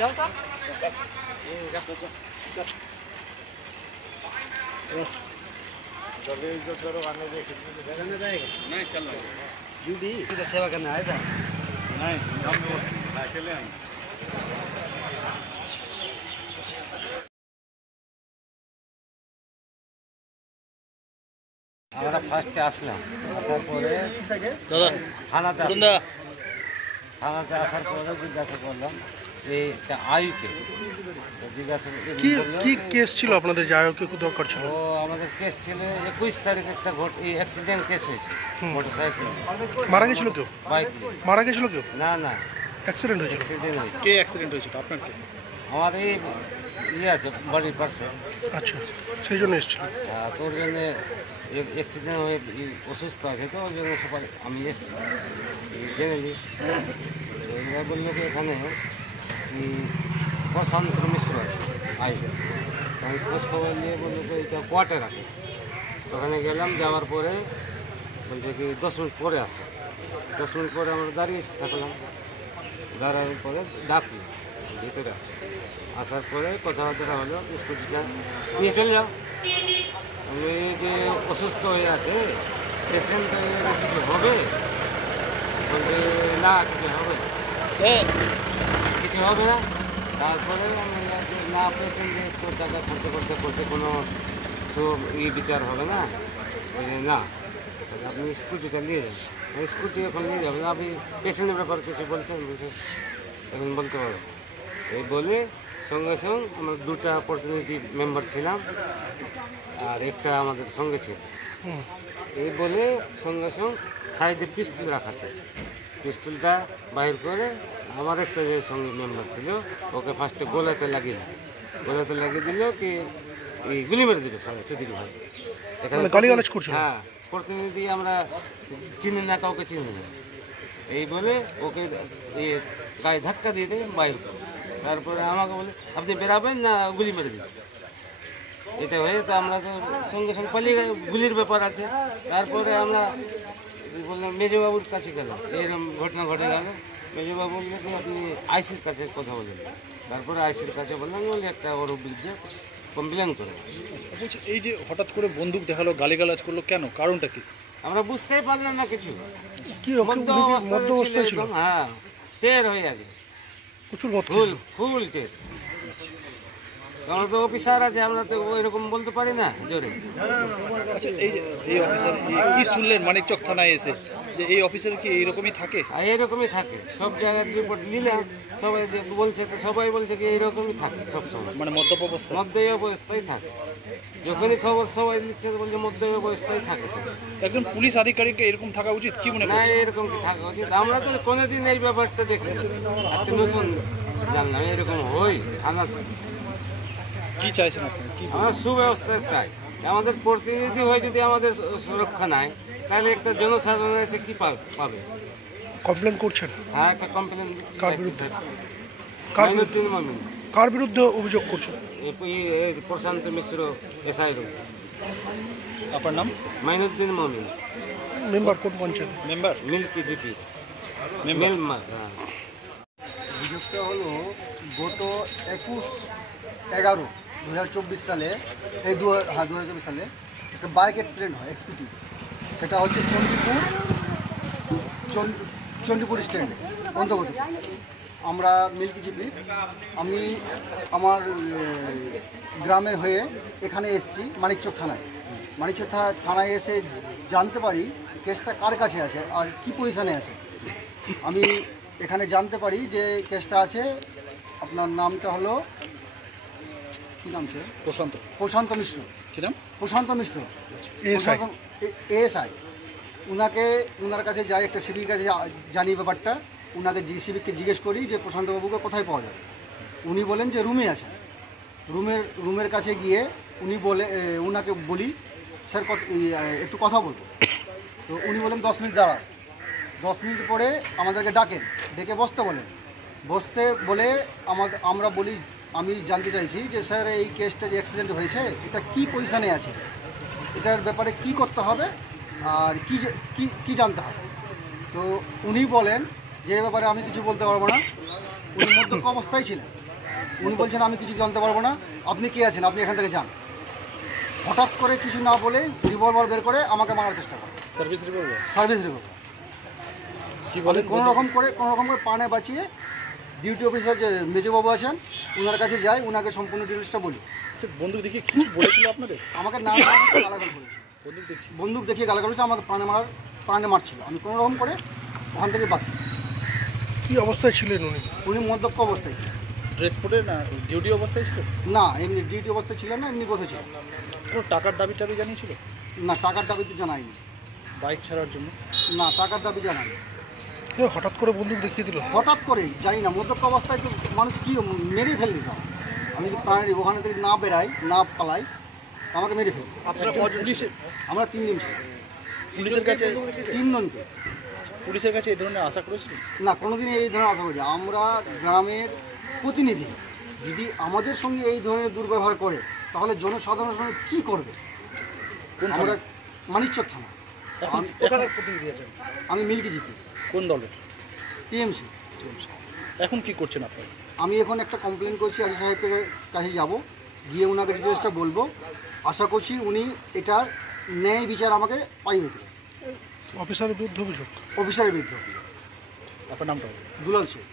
चलता नहीं चल रहा यू भी सेवा करने आया था नहीं अकेले हम আমরা ফার্স্টে আসলাম, আসার পরে থানাতে আসার পরে জিজ্ঞাসা করলাম এইটা আয়ুকে, জিজ্ঞাসা কি কেস ছিল আপনাদের? যে আয়ুকে দরকার ছিল? ও আমাদের কেস ছিল 21 তারিখে একটা এই অ্যাক্সিডেন্ট কেস হয়েছে মোটরসাইকেল। মারা গেছিল কেউ? বাইক মারা গেছিল কেউ? না না, অ্যাক্সিডেন্ট হয়েছে। কে অ্যাক্সিডেন্ট হয়েছিল? আপনার কে? আমার এই ইয়ে আছে বাড়ির পাশে। আচ্ছা, সেই জন্য এসেছিল। তোর জন্য অ্যাক্সিডেন্ট হয়ে অসুস্থ আছে, তো ওই জন্য সবাই আমি এসেছি জেনে নিই। এরা বললো যে এখানে প্রশান্ত মিশ্র আছে আইবে, আমি খোঁজ খবর নিয়ে বললো যে এটা কোয়ার্টার আছে। ওখানে গেলাম, যাওয়ার পরে বলছে কি 10 মিনিট পরে আসে। 10 মিনিট পরে আমরা দাঁড়িয়ে থাকলাম, দাঁড়ানোর পরে ডাকলো ভিতরে আসে। আসার পরে কথাবার্তা হলো, স্কুটিটা নিয়ে চলে যাও। আমি যে অসুস্থ হয়ে আছে পেশেন্ট, কিছু হবে? বলবে না কিছু হবে, কিছু হবে না। তারপরে আমি না পেশেন্ট তো টাকা খরচা করছে কোনো বিচার হবে না। বলছে না, আপনি স্কুটিটা নিয়ে যান। স্কুটি এখন নিয়ে যাবেন, আপনি পেশেন্টের ব্যাপার কিছু বলছেন? বলছে এখন বলতে পারবো। এই বলে সঙ্গে সঙ্গে আমরা 2টা প্রতিনিধি মেম্বার ছিলাম আর একটা আমাদের সঙ্গে ছিল। এই বলে সঙ্গে সঙ্গে সাইডে পিস্তল রাখা ছিল, পিস্তলটা বাইর করে আমার একটা যে সঙ্গে মেম্বার ছিল ওকে ফার্স্টে গোলাতে লাগিয়ে দিল কি গুলি মেরে দেবে স্যার চৌধুরী ভাই। এখানে গালিগালাজ করছে? হ্যাঁ, প্রতিনিধি আমরা চিনি না, কাউকে চিনি না। এই বলে ওকে গায়ে ধাক্কা দিয়ে দেবে বাইর করে। তারপরে আমাকে বলে আপনি বেরাবেন না গুলি মেরে দিবেন। এটা হয়ে তো আমরা তো সঙ্গে সঙ্গে পালিয়ে গেলাম, গুলির ব্যাপার আছে। তারপরে আমরা বললাম মেজবাবুর কাছে গেলাম, এরকম ঘটনা ঘটে গেল। মেজবাবু বললেন আপনি আইসির কাছে কথা বলেন। তারপরে আইসির কাছে বললাম, বলে একটা ওর বিরুদ্ধে কমপ্লেন করে। বলছি এই যে হঠাৎ করে বন্দুক দেখালো, গালিগালাজ করলো, কেন? কারণটা কি? আমরা বুঝতেই পারলাম না কিছু। কি মধ্যবস্থায় ছিল? হ্যাঁ, টের হয়ে আছে, ফুল টের। আমরা তো অফিসার আছে, আমরা তো ওইরকম বলতে পারি না জোরে। আচ্ছা, এই অফিসার কি শুনলেন মানিকচক থানায় এসে, যে এই অফিসার কি এইরকমই থাকে? এইরকমই থাকে, সব জায়গার রিপোর্ট নিলাম, সবাই বলছে, তো সবাই বলছে কি এইরকমই থাকে সবসময়, মানে মদ্যপ অবস্থায় থাকে। যখনই খবর সবাই নিচ্ছে বলছে মধ্যম অবস্থায় থাকে। একজন পুলিশ আধিকারিক এরকম থাকা উচিত কি মনে হয়? না, এরকম কি থাকা উচিত? আমরা তো কোনোদিন এই ব্যাপারটা দেখি, আজকে নতুন জানলাম এরকম হই। থানা কি চাইছেন আপনি? আমরা সুব্যবস্থায় চাই। আমাদের প্রতিনিধি হয়ে যদি আমাদের সুরক্ষা নাই, তাহলে একটা জনসাধারণ এসে কি পাবে? কমপ্লেন করছেন? হ্যাঁ, একটা কমপ্লেন দিচ্ছি। কার বিরুদ্ধে? মাইনুদ্দিন মমিন। কার বিরুদ্ধে অভিযোগ করছেন? প্রশান্ত মিশ্র এসআই। আপনার নাম? মাইনুদ্দিন মমিন। মেম্বার কোন panchayat? Member Milki GP member. অভিযোগটা হলো গত 21/11/2024 সালে, এই 2024 সালে একটা বাইক অ্যাক্সিডেন্ট হয়, এক্সকিউটিভ। সেটা হচ্ছে চণ্ডীপুর স্ট্যান্ডে অন্তর্গত। আমরা মিল্কি জিপি, আমি আমার গ্রামের হয়ে এখানে এসেছি মানিকচক থানায়। মানিকচক থানায় এসে জানতে পারি কেসটা কার কাছে আছে আর কি পজিশানে আছে। আমি এখানে জানতে পারি যে কেসটা আছে, আপনার নামটা হলো কী নাম ছিল? প্রশান্ত মিশ্র। কী নাম? প্রশান্ত মিশ্র, এএসআই। ওনার কাছে যাই, একটা সিভির কাছে জানি ব্যাপারটা, উনাকে জিসিবিকে জিজ্ঞেস করি যে প্রশান্তবাবুকে কোথায় পাওয়া যাবে। উনি বলেন যে রুমে আছেন। রুমের কাছে গিয়ে উনি বলে উনাকে বলি স্যার একটু কথা বলবো। তো উনি বলেন 10 মিনিট দাঁড়াও। 10 মিনিট পরে আমাদেরকে ডেকে বসতে বলেন। বসতে বলে আমরা বলি, আমি জানতে চাইছি যে স্যার এই কেসটা যে অ্যাক্সিডেন্ট হয়েছে এটা কি পজিশানে আছে, এটার ব্যাপারে কি করতে হবে আর কি জানতে হবে। তো উনি বলেন যে এ ব্যাপারে আমি কিছু বলতে পারবো না। উনি মদ্যপ অবস্থায় ছিলেন। উনি বলছেন আমি কিছু জানতে পারবো না, আপনি কে আছেন, আপনি এখান থেকে যান। হঠাৎ করে কিছু না বলে রিভলভার বের করে আমাকে মারার চেষ্টা করে। সার্ভিস রিভলভার কি বলেন? কোনো রকম করে পানে বাঁচিয়ে ডিউটি অফিসার যে মেজবাবু আছেন ওনার কাছে যাই, ওনাকে সম্পূর্ণ ডিটেলসটা বলি। স্যার বন্দুক দেখিয়ে কিছু বলেছিল আপনাদের? আমাকে না গালাগাল করেছে, বন্দুক দেখিয়ে গালাগাল করেছে, আমাকে প্রাণে মারছিল। আমি কোনো রকম করে ওখান থেকে বাঁচি। কি অবস্থায় ছিলেন উনি? উনি মদ্যপ অবস্থায় ছিলেন। ড্রেস পরে না ডিউটি অবস্থায় ছিল? না, এমনি ডিউটি অবস্থায় ছিলেন না, এমনি বসেছিল। কোনো টাকার দাবি টাবি জানিয়েছিল? না, টাকার দাবি তো জানায়নি। বাইক ছাড়ার জন্য? না, টাকার দাবি জানায়নি। কেউ হঠাৎ করে বন্দুক দেখিয়ে দিল? হঠাৎ করেই জানি না, মদ্যপ অবস্থায় তো মানুষ কি মেরে ফেল দিত। আমি যদি প্রাণী ওখানে থেকে না বেরাই না পালাই আমাকে মেরে ফেল। আমরা 3 দিন ছিলাম। পুলিশের কাছে 3 জনকে। পুলিশের কাছে এই ধরনের আশা করেছিল না, কোনোদিনই এই ধরনের আশা করি। আমরা গ্রামের প্রতিনিধি, যদি আমাদের সঙ্গে এই ধরনের দুর্ব্যবহার করে তাহলে জনসাধারণের সঙ্গে কী করবে? আমরা মানিকচক থানা। আমি মিল্কি জিপি। কোন দলের? টিএমসি। এখন কি করছেন আপনারা? আমি এখন একটা কমপ্লেন করছি, আলী সাহেবের কাছে যাব, গিয়ে ওনাকে ডিটেলসটা বলবো। আশা করছি উনি এটার ন্যায় বিচার আমাকে পাইবে। অফিসারের বিরুদ্ধে অভিযোগ? অফিসারের বিরুদ্ধে। আপনার নামটা? দুলাল শেখ।